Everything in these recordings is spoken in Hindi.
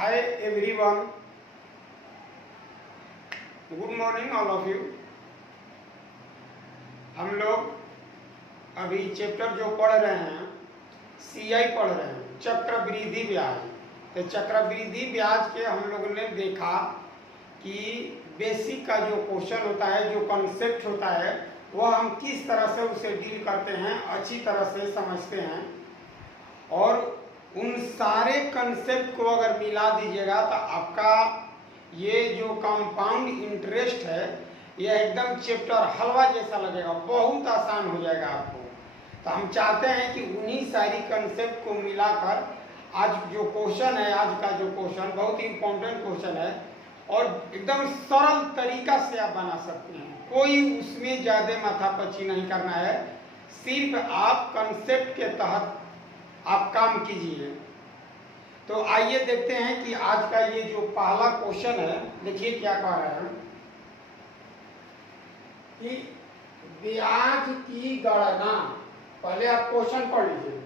Hi everyone, good morning all of you. हम लोग अभी चैप्टर जो पढ़ रहे हैं सीआई पढ़ रहे हैं, चक्रवृद्धि ब्याज। तो चक्रवृद्धि ब्याज के हम लोगों ने देखा कि बेसिक का जो क्वेश्चन होता है, जो कॉन्सेप्ट होता है, वह हम किस तरह से उसे डील करते हैं, अच्छी तरह से समझते हैं। और उन सारे कंसेप्ट को अगर मिला दीजिएगा तो आपका ये जो कंपाउंड इंटरेस्ट है यह एकदम चैप्टर हलवा जैसा लगेगा, बहुत आसान हो जाएगा आपको। तो हम चाहते हैं कि उन्हीं सारी कंसेप्ट को मिलाकर आज जो क्वेश्चन है, आज का जो क्वेश्चन बहुत इंपॉर्टेंट क्वेश्चन है और एकदम सरल तरीका से आप बना सकते हैं। कोई उसमें ज़्यादा माथापच्ची नहीं करना है, सिर्फ आप कंसेप्ट के तहत आप काम कीजिए। तो आइए देखते हैं कि आज का ये जो पहला क्वेश्चन है, देखिए क्या कह रहे हैं कि ब्याज की गणना, पहले आप क्वेश्चन पढ़ लीजिए।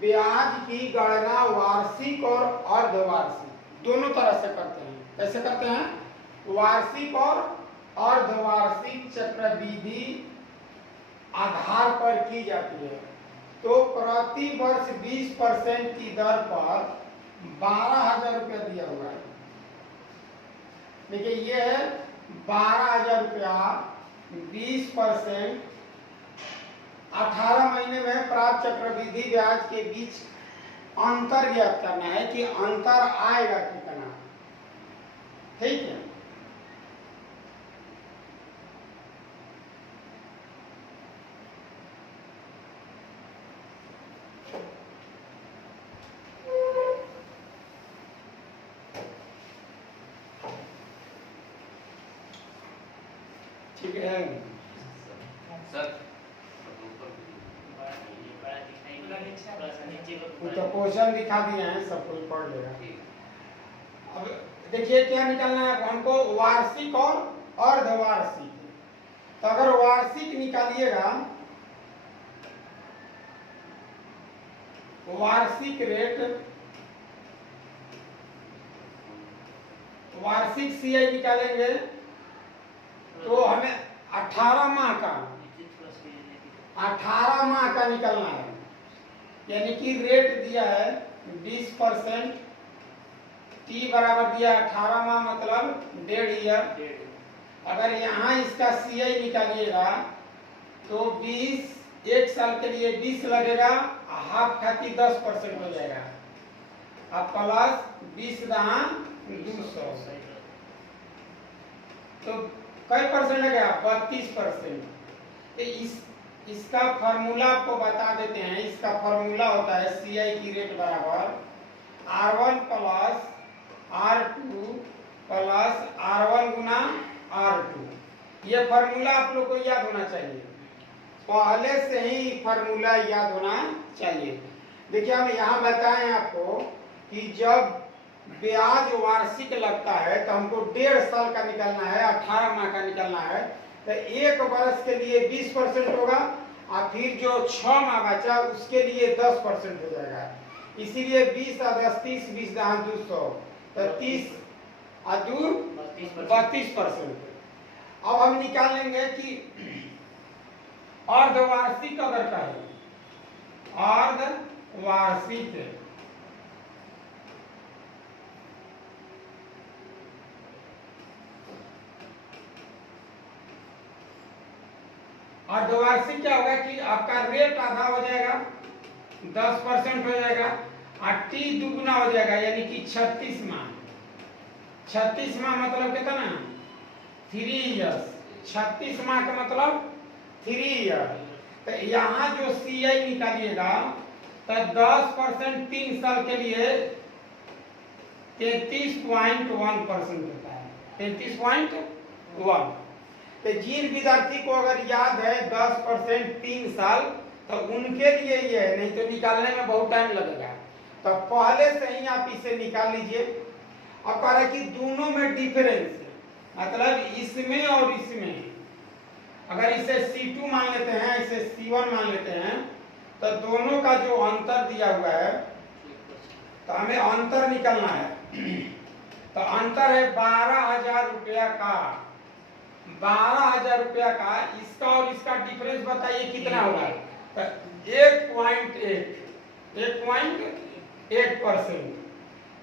ब्याज की गणना वार्षिक और अर्धवार्षिक दोनों तरह से करते हैं। कैसे करते हैं? वार्षिक और अर्धवार्षिक चक्रवृद्धि आधार पर की जाती है। तो प्रति वर्ष 20% की दर पर 12,000 रुपया दिया हुआ है। देखिए ये है 12,000 रुपया, 20%, 18 महीने में प्राप्त चक्रवृद्धि ब्याज के बीच अंतर ज्ञात करना है कि अंतर आएगा कितना। ठीक है, ठीक है सर। तो क्वेश्चन दिखा दिए हैं, सब कुछ पढ़ लेगा। अब देखिए क्या निकालना है हमको, वार्षिक और अर्धवार्षिक। तो अगर वार्षिक निकालिएगा, वार्षिक रेट, वार्षिक सीआई निकालेंगे तो हमें 18 माह का 18 माह का निकलना है। यानी कि रेट दिया है 20%, टी बराबर दिया 18 माह मतलब 1.5 ईयर। अगर यहाँ इसका सीआई निकालिएगा तो 20, एक साल के लिए 20 लगेगा, हाफ खाती 10% हो जाएगा। अब प्लस 20 दहां 200, तो कई परसेंट लगेगा? 32%। तो इसका फार्मूला आपको बता देते हैं। इसका फार्मूला होता है सीआई की रेट बराबर R1 plus R2 plus R1 गुना R2। ये फार्मूला आप लोग को याद होना चाहिए, पहले से ही फार्मूला याद होना चाहिए। देखिए हम यहाँ बताएं आपको कि जब ब्याज वार्षिक लगता है तो हमको 1.5 साल का निकलना है, 18 माह का निकलना है। तो एक वर्ष के लिए 20% होगा और फिर जो 6 माह बचा उसके लिए 10% हो जाएगा। इसीलिए 20 और 10 30, 20 दहां 200, तो 30 और 2 32%। अब हम निकाल लेंगे कि अर्धवार्षिक अगर कहें, अर्धवार्षिक अर्धवार्षिक क्या होगा कि आपका रेट आधा हो जाएगा, 10% हो जाएगा और टी दुगुना हो जाएगा, यानी कि 36 माह। 36 माह मतलब कितना? 3 इयर्स। 36 माह का मतलब 3 ईयर। तो यहाँ जो सीआई निकालिएगा तो 10% 3 साल के लिए 33.1% होता है। 33.1। तो जिन विद्यार्थी को अगर याद है 10% 3 साल, तो उनके लिए ये है, नहीं तो निकालने में बहुत टाइम लगेगा। तो पहले से ही आप इसे निकाल लीजिए। अब कह रहा है कि दोनों में डिफरेंस है, मतलब इसमें और इसमें। अगर इसे C2 मान लेते हैं, इसे C1 मान लेते हैं, तो दोनों का जो अंतर दिया हुआ है तो हमें अंतर निकालना है। तो अंतर है 12,000 रुपया का, 12,000 रुपया का। इसका और इसका डिफरेंस बताइए कितना होगा। तो 1.8%।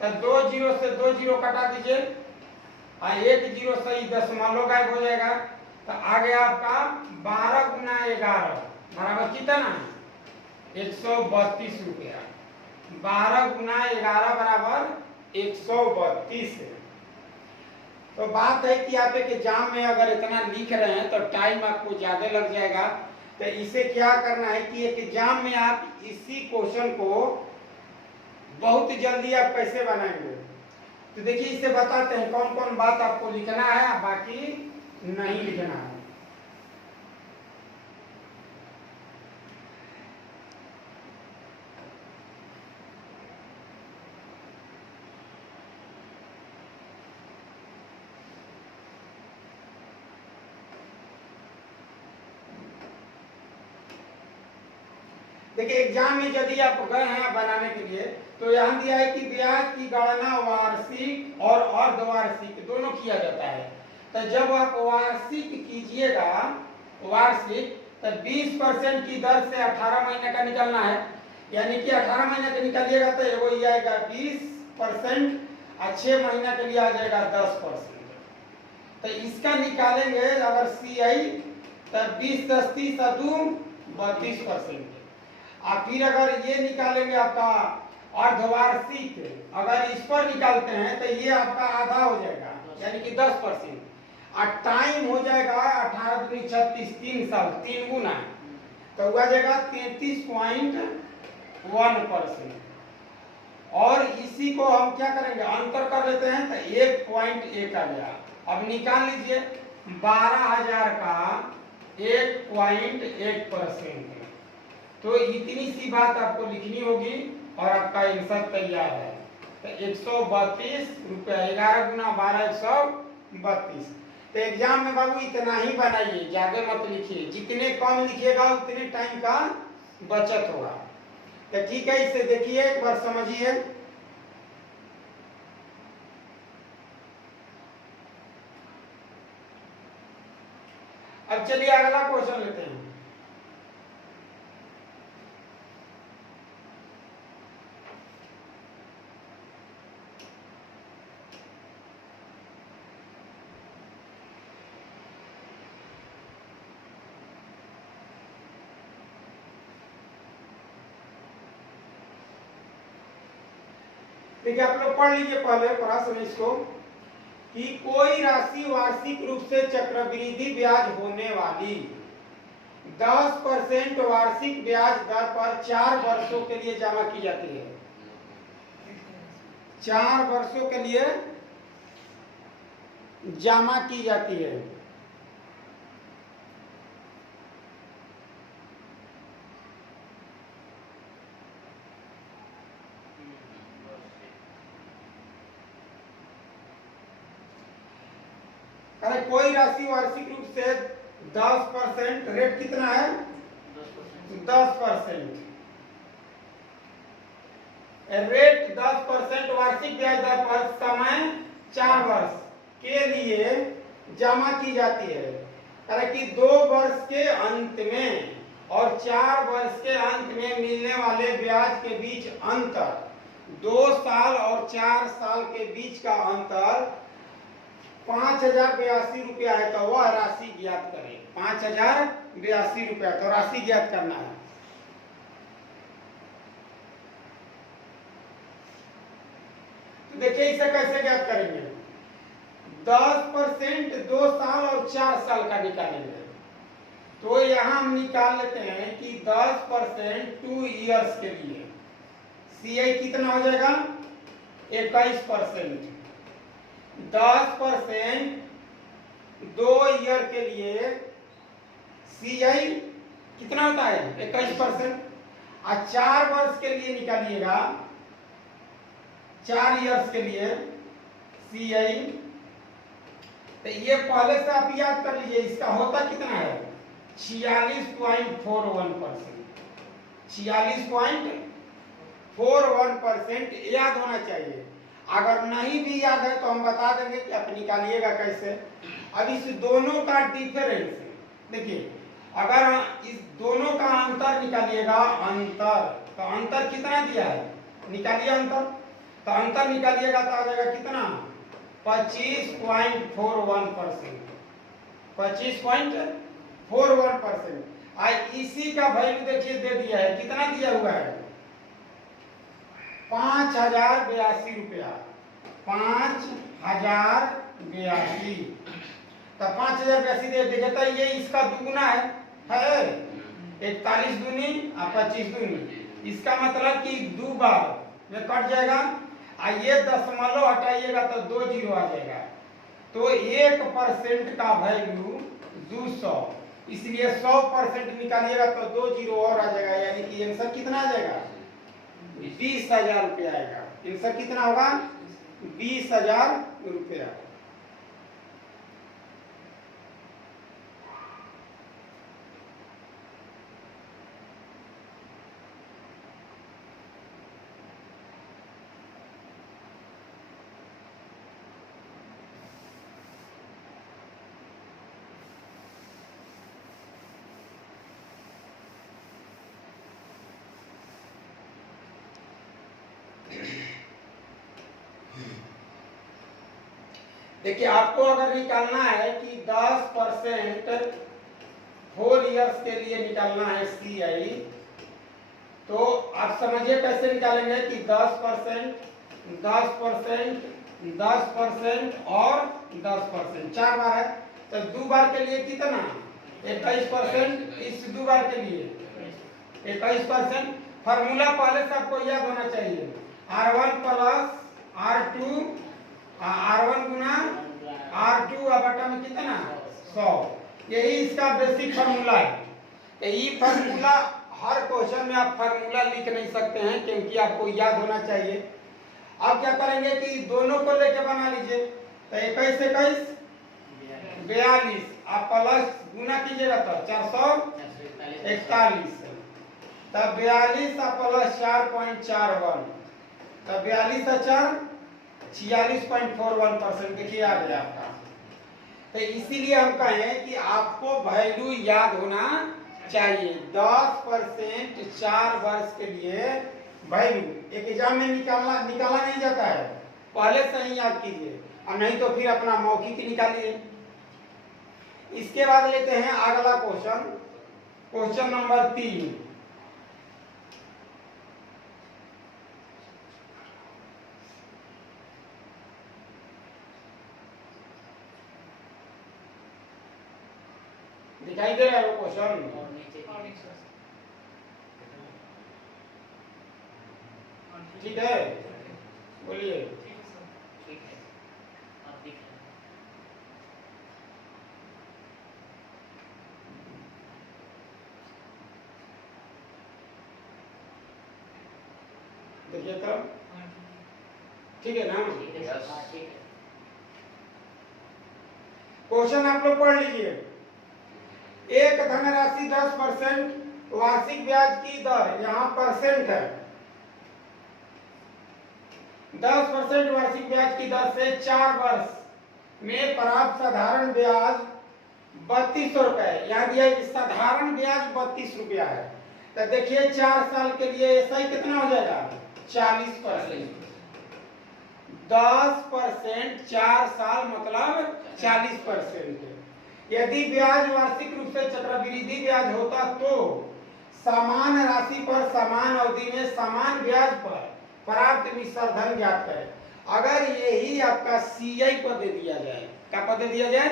तो 2 जीरो से 2 जीरो कटा दीजिए और 1 जीरो से ही दशमलव गायब हो जाएगा। तो आ गया आपका 12 गुना 11 बराबर कितना, 132 रुपया। 12 गुना 11 बराबर 132 है। तो बात है कि आप एक एग्जाम में अगर इतना लिख रहे हैं तो टाइम आपको ज्यादा लग जाएगा। तो इसे क्या करना है कि एक एग्जाम में आप इसी क्वेश्चन को बहुत जल्दी आप कैसे बनाएंगे। तो देखिए इसे बताते हैं कौन कौन बात आपको लिखना है, बाकी नहीं लिखना है। देखिए एग्जाम में यदि आप गए हैं बनाने के लिए तो यहाँ दिया है कि ब्याज की गणना वार्षिक और अर्धवार्षिक दोनों किया जाता है। तो जब आप वार्षिक कीजिएगा, वार्षिक, तो 20% की दर से 18 महीने का निकलना है। यानी कि 18 महीने का निकालिएगा तो वो ये आएगा 20% और 6 महीने के लिए आ जाएगा 10%। तो इसका निकालेंगे अगर CI तो 20 10 30 और 2 32%। और फिर अगर ये निकालेंगे आपका अर्धवार्षिक, अगर इस पर निकालते हैं तो ये आपका आधा हो जाएगा यानी कि 10%। और टाइम हो जाएगा 18 दूनी 36 3 साल 3 गुना, तो हुआ जाएगा 33.1%। और इसी को हम क्या करेंगे, अंतर कर लेते हैं तो 1.1 आ गया। अब निकाल लीजिए 12,000 का 1.1%। तो इतनी सी बात आपको लिखनी होगी और आपका आंसर तैयार है। तो 132 रुपया, 11 गुना 12 132। तो एग्जाम में बाबू इतना ही बनाइए, ज्यादा मत लिखिए। जितने कम लिखिएगा उतने टाइम का बचत होगा। तो ठीक है, इसे देखिए एक बार समझिए। अब चलिए अगला क्वेश्चन लेते हैं। देखिए आप लोग पढ़ लीजिए पहले प्रश्न इसको कि कोई राशि वार्षिक रूप से चक्रवृद्धि ब्याज होने वाली 10% वार्षिक ब्याज दर पर 4 वर्षों के लिए जमा की जाती है। 4 वर्षों के लिए जमा की जाती है। अरे कोई राशि वार्षिक रूप से 10%, रेट कितना है 10%, रेट 10% वार्षिक ब्याज दर पर समय 4 वर्ष के लिए जमा की जाती है। अरे कि 2 वर्ष के अंत में और 4 वर्ष के अंत में मिलने वाले ब्याज के बीच अंतर, 2 साल और 4 साल के बीच का अंतर 5,082 रुपया है। तो वह राशि ज्ञात करें। 5,082 रुपया, तो राशि ज्ञात करना है। तो देखिए इसे कैसे ज्ञात करेंगे। 10% 2 साल और 4 साल का निकालेंगे। तो यहां हम निकाल लेते हैं कि 10% 2 इयर्स के लिए CI कितना हो जाएगा 21%। 10% 2 ईयर के लिए CI कितना होता है 21%। और 4 वर्ष के लिए निकालिएगा, 4 इयर्स के लिए CI। तो ये पहले से आप याद कर लीजिए, इसका होता कितना है 46.41%। 46.41% याद होना चाहिए। अगर नहीं भी याद है तो हम बता देंगे कि आप निकालिएगा कैसे। अब इस दोनों का डिफरेंस देखिए, अगर इस दोनों का अंतर निकालिएगा, अंतर, तो अंतर कितना दिया है, निकालिए अंतर। तो अंतर निकालिएगा तो आ जाएगा कितना, 25.41%, 25.41%। आज इसी का वैल्यू देखिए दे दिया है, कितना दिया हुआ है, 5082 रुपया, 5082। तो 5082 दे देगा तो ये इसका दुगुना है 41 दूनी और 25 दूनी, इसका मतलब कि 2 बार में कट जाएगा। और ये दशमलव हटाइएगा तो 2 जीरो आ जाएगा। तो 1% का वैल्यू 200, इसलिए 100% निकालिएगा तो 2 जीरो और आ जाएगा, यानी कि आंसर कितना आ जाएगा, 20,000 रुपया आएगा। आंसर कितना होगा, 20,000 रुपया। देखिए, आपको अगर निकालना है कि 10% 4 इयर्स के लिए निकालना है CI, तो आप समझिए कैसे निकालेंगे कि 10%, 10%, 10% और 10%, 4 बार है तो 2 बार के लिए कितना, 21%, इस 2 बार के लिए 21%। फार्मूला पहले से आपको याद होना चाहिए, R1 प्लस R2, R1 गुना R2 बटा में कितना 100, यही इसका बेसिक फार्मूला है। तो ये फार्मूला हर क्वेश्चन में आप फार्मूला लिख नहीं सकते हैं, क्योंकि आपको याद होना चाहिए। अब क्या करेंगे कि दोनों को लेके बना लीजिए, तो 21 21 42, आप प्लस गुना कीजिएगा तो 441, तब 42 प्लस 4.41, तब 42 4 46.41%। देखिए आ गया आपका। तो इसीलिए हम कहें कि आपको वैल्यू याद होना चाहिए। 10% 4 वर्ष के लिए वैल्यू एक एग्जाम में निकाला नहीं जाता है, पहले से ही याद कीजिए, और नहीं तो फिर अपना मौखिक निकालिए। इसके बाद लेते हैं अगला क्वेश्चन, क्वेश्चन नंबर 3। दिखाई दे रहा है वो क्वेश्चन, ठीक है, बोलिए। देखिए तो ठीक है ना, क्वेश्चन आप लोग पढ़ लीजिए। एक धनराशि 10% वार्षिक ब्याज की दर, यहाँ परसेंट है, 10% वार्षिक ब्याज की दर से 4 वर्ष में प्राप्त साधारण ब्याज 3200 रुपए, यहाँ दिया है साधारण ब्याज 32 रुपया है। तो देखिए 4 साल के लिए ऐसा ही कितना हो जाएगा, 40%। 10% 4 साल मतलब 40%। यदि ब्याज वार्षिक रूप से चक्रवृद्धि ब्याज होता तो समान राशि पर समान अवधि में समान ब्याज पर प्राप्त मिश्र धन ज्ञात करें। अगर यही आपका CI पर दे दिया जाए, क्या पर दे दिया जाए,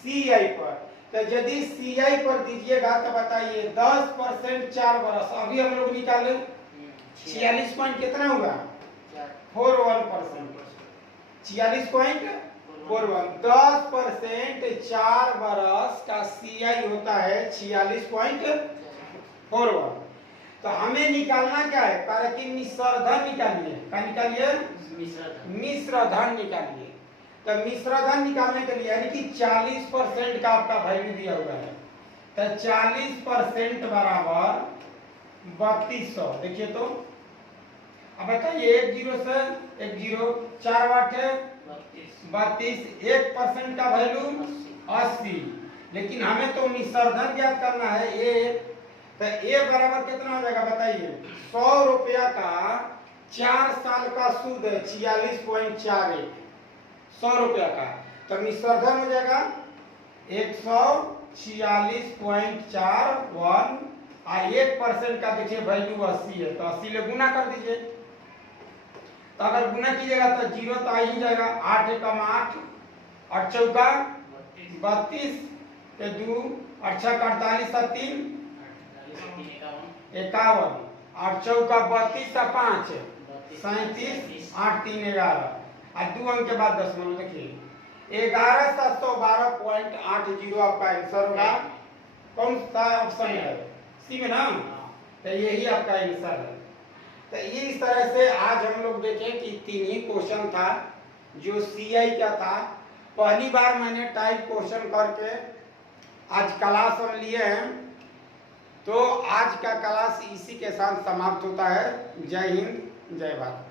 CI पर, तो यदि CI पर दीजिएगा तो बताइए 10% 4 बरस, अभी हम लोग निकाले 46 पॉइंट कितना होगा, 41%, 46.41, 10% 4 बरस का CI होता है 46.41। तो हमें निकालना क्या है, कारण कि मिश्र धन निकालिए, क्या निकालिए, मिश्र धन निकालिए। तो मिश्र धन निकालने के लिए यानी कि 40% का आपका वैल्यू दिया हुआ है, तो 40% बराबर 3200। देखिए तो अब बताइए 1 जीरो से 1 जीरो 4 वाट है 32, 1% का वैल्यू 80। लेकिन हमें तो निस्वर्धन ज्ञात करना है ए, तो ए बराबर कितना हो जाएगा बताइए? 100 रुपया का 4 साल का सूद है 46.41, 100 रुपया का, तो निस्वर्धन हो जाएगा 146.41 और 1% का देखिए वैल्यू 80 है, तो 80 ले गुना कर दीजिए। तो अगर गुना कीजिएगा तो जीरो तो आ ही जाएगा, 8 एकम 8, 8 चौका 32, के 2 8 छक्का 48 और 3 51, 8 चौका 32 और 5 37, 8 3 11 और 2 अंक के बाद दशमलव देखिए 11712.80 आपका आंसर होगा। कौन सा ऑप्शन है? सी में ना, तो यही आपका आंसर है। तो ये इस तरह से आज हम लोग देखें कि 3 ही क्वेश्चन था जो सीआई का था। पहली बार मैंने टाइप क्वेश्चन करके आज क्लास हम लिए हैं, तो आज का क्लास इसी के साथ समाप्त होता है। जय हिंद, जय भारत।